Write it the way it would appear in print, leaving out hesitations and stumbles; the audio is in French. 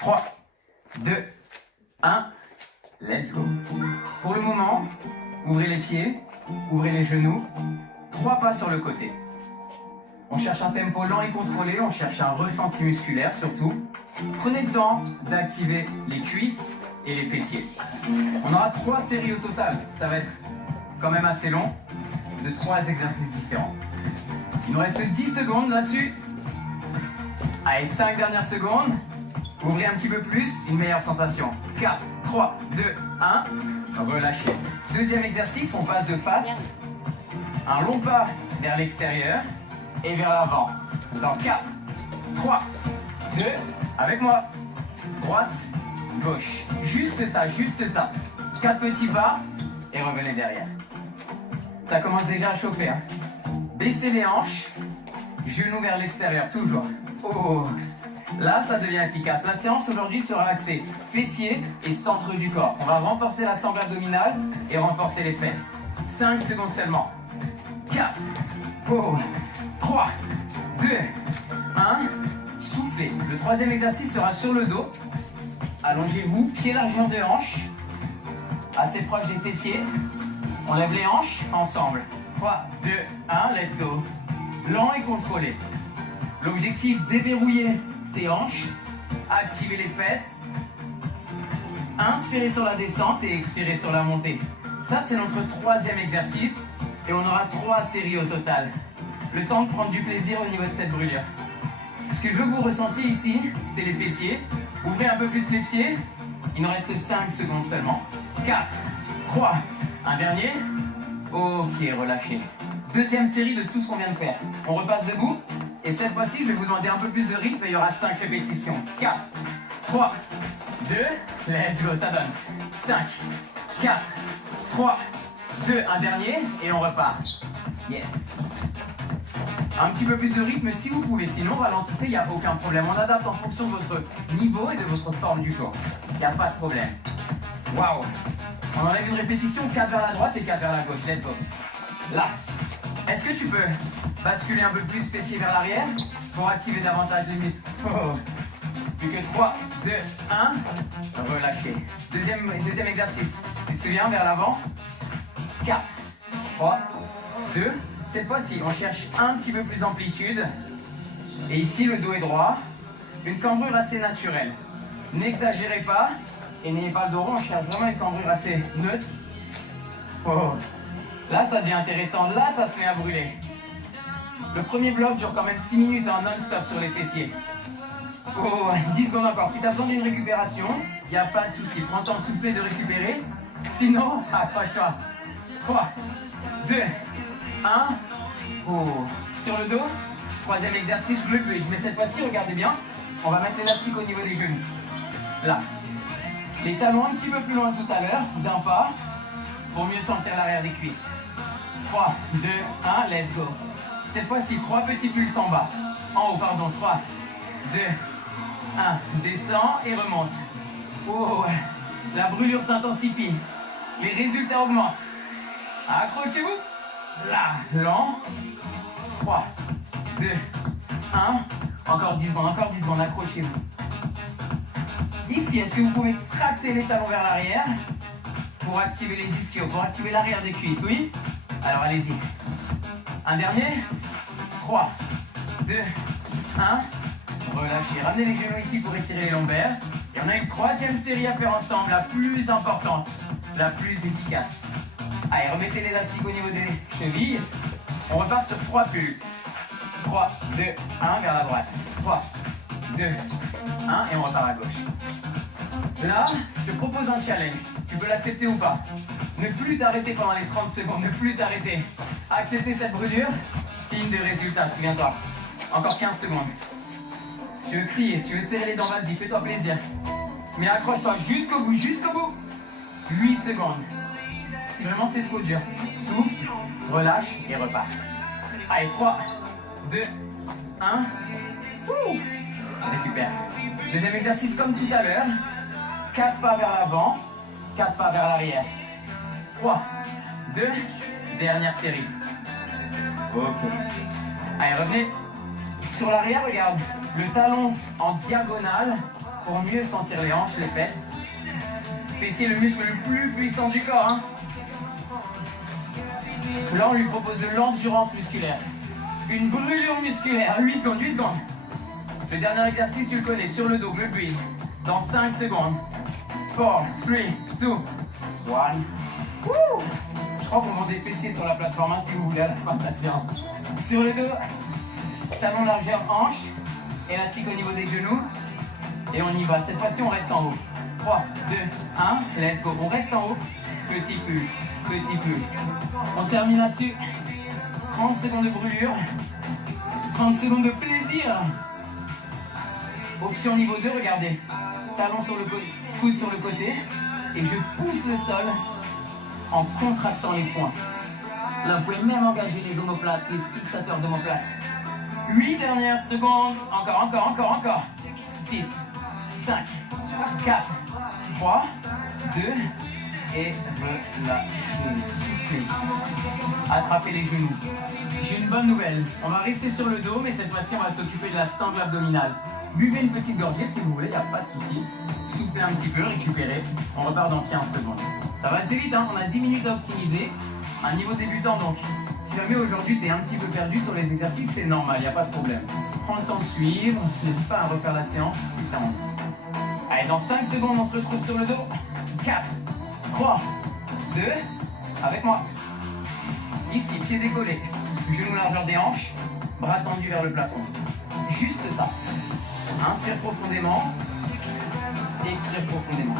3, 2, 1, let's go. Pour le moment, ouvrez les pieds, ouvrez les genoux, 3 pas sur le côté. On cherche un tempo lent et contrôlé, on cherche un ressenti musculaire surtout. Prenez le temps d'activer les cuisses et les fessiers. On aura 3 séries au total, ça va être quand même assez long, de 3 exercices différents. Il nous reste 10 secondes là-dessus. Allez, 5 dernières secondes. Ouvrez un petit peu plus, une meilleure sensation. 4, 3, 2, 1. Relâchez. Deuxième exercice, on passe de face. Un long pas vers l'extérieur et vers l'avant. Dans 4, 3, 2, avec moi. Droite, gauche. Juste ça, juste ça. 4 petits pas et revenez derrière. Ça commence déjà à chauffer. Hein. Baissez les hanches, genoux vers l'extérieur, toujours. Oh, là, ça devient efficace. La séance aujourd'hui sera axée fessiers et centre du corps. On va renforcer la sangle abdominale et renforcer les fesses. 5 secondes seulement. 4, 3, 2, 1. Soufflez. Le troisième exercice sera sur le dos. Allongez-vous, pied largeur de hanche, assez proche des fessiers. On lève les hanches ensemble. 3, 2, 1, let's go. Lent et contrôlé. L'objectif, déverrouiller ses hanches, activer les fesses, inspirer sur la descente et expirer sur la montée. Ça, c'est notre troisième exercice et on aura 3 séries au total. Le temps de prendre du plaisir au niveau de cette brûlure. Ce que je veux que vous ressentiez ici, c'est les fessiers. Ouvrez un peu plus les pieds. Il nous reste 5 secondes seulement. 4, 3, un dernier. Ok, relâchez. Deuxième série de tout ce qu'on vient de faire. On repasse debout. Et cette fois-ci, je vais vous demander un peu plus de rythme et il y aura 5 répétitions. 4, 3, 2, let's go, ça donne. 5, 4, 3, 2, un dernier et on repart. Yes. Un petit peu plus de rythme si vous pouvez, sinon ralentissez, il n'y a aucun problème. On adapte en fonction de votre niveau et de votre forme du jour. Il n'y a pas de problème. Waouh. On enlève une répétition, 4 vers la droite et 4 vers la gauche. Let's go. Là. Est-ce que tu peux basculer un peu plus fessier vers l'arrière pour activer davantage les muscles? Oh. Plus que 3, 2, 1. Relâchez. Deuxième exercice. Tu te souviens, vers l'avant. 4, 3, 2. Cette fois-ci, on cherche un petit peu plus d'amplitude. Et ici, le dos est droit. Une cambrure assez naturelle. N'exagérez pas et n'ayez pas le dos rond. On cherche vraiment une cambrure assez neutre. Oh. Là, ça devient intéressant. Là, ça se met à brûler. Le premier bloc dure quand même 6 minutes en non-stop sur les fessiers. Oh, 10 secondes encore. Si tu as besoin d'une récupération, il n'y a pas de souci. Prends ton soufflet de récupérer. Sinon, accroche-toi. 3, 2, 1. Oh. Sur le dos. Troisième exercice, glute bridge. Mais cette fois-ci, regardez bien. On va mettre l'élastique au niveau des genoux. Là. Les talons un petit peu plus loin tout à l'heure, d'un pas, pour mieux sentir l'arrière des cuisses. 3, 2, 1, let's go. Cette fois-ci, 3 petits pulses en bas. En haut, pardon. 3, 2, 1. Descend et remonte. Oh, la brûlure s'intensifie. Les résultats augmentent. Accrochez-vous. Là, lent. 3, 2, 1. Encore 10 secondes, accrochez-vous. Ici, est-ce que vous pouvez tracter les talons vers l'arrière pour activer les ischios, pour activer l'arrière des cuisses, oui? Alors allez-y. Un dernier. 3, 2, 1. Relâchez. Ramenez les genoux ici pour étirer les lombaires. Et on a une troisième série à faire ensemble, la plus importante, la plus efficace. Allez, remettez l'élastique au niveau des chevilles. On repart sur 3 pulses. 3, 2, 1, vers la droite. 3, 2, 1, et on repart à gauche. Là, je te propose un challenge. Tu peux l'accepter ou pas. Ne plus t'arrêter pendant les 30 secondes, ne plus t'arrêter. Accepter cette brûlure, signe de résultat, souviens-toi. Encore 15 secondes. Si tu veux crier, si tu veux serrer les dents, vas-y, fais-toi plaisir. Mais accroche-toi jusqu'au bout, jusqu'au bout. 8 secondes. Si vraiment c'est trop dur, souffle, relâche et repars. Allez, 3, 2, 1. Récupère. Deuxième exercice comme tout à l'heure. 4 pas vers l'avant, 4 pas vers l'arrière. 3, 2, dernière série. Ok. Allez, revenez sur l'arrière, regarde. Le talon en diagonale pour mieux sentir les hanches, les fesses. Fessier, le muscle le plus puissant du corps. Hein. Là, on lui propose de l'endurance musculaire. Une brûlure musculaire. 8 secondes, 8 secondes. Le dernier exercice, tu le connais, sur le dos, glute bridge. Dans 5 secondes. 4, 3, 2, 1. Je crois qu'on vend des fessiers sur la plateforme, hein, si vous voulez, à la fin de la séance. Sur le dos, talon largeur hanche, élastique au niveau des genoux. Et on y va. Cette fois-ci, on reste en haut. 3, 2, 1, let's go. On reste en haut. Petit plus, petit plus. On termine là-dessus. 30 secondes de brûlure. 30 secondes de plaisir. Option niveau 2, regardez. Talon sur le côté, coude sur le côté. Et je pousse le sol en contractant les poings. Là, vous pouvez même engager les omoplates, les fixateurs d'omoplates. 8 dernières secondes. Encore, encore, encore, encore. 6, 5, 4, 3, 2, et relâchez. Soufflez. Attrapez les genoux. J'ai une bonne nouvelle. On va rester sur le dos, mais cette fois-ci, on va s'occuper de la sangle abdominale. Buvez une petite gorgée si vous voulez, il n'y a pas de souci. Soufflez un petit peu, récupérez. On repart dans 15 secondes. Ça va assez vite, hein. On a 10 minutes à optimiser. Un niveau débutant, donc. Si jamais aujourd'hui tu es un petit peu perdu sur les exercices, c'est normal, il n'y a pas de problème. Prends le temps de suivre, n'hésite pas à refaire la séance si tu as envie. Allez, dans 5 secondes, on se retrouve sur le dos. 4, 3, 2, avec moi. Ici, pied décollé, genou largeur des hanches, bras tendus vers le plafond. Juste ça. Inspire profondément, expire profondément.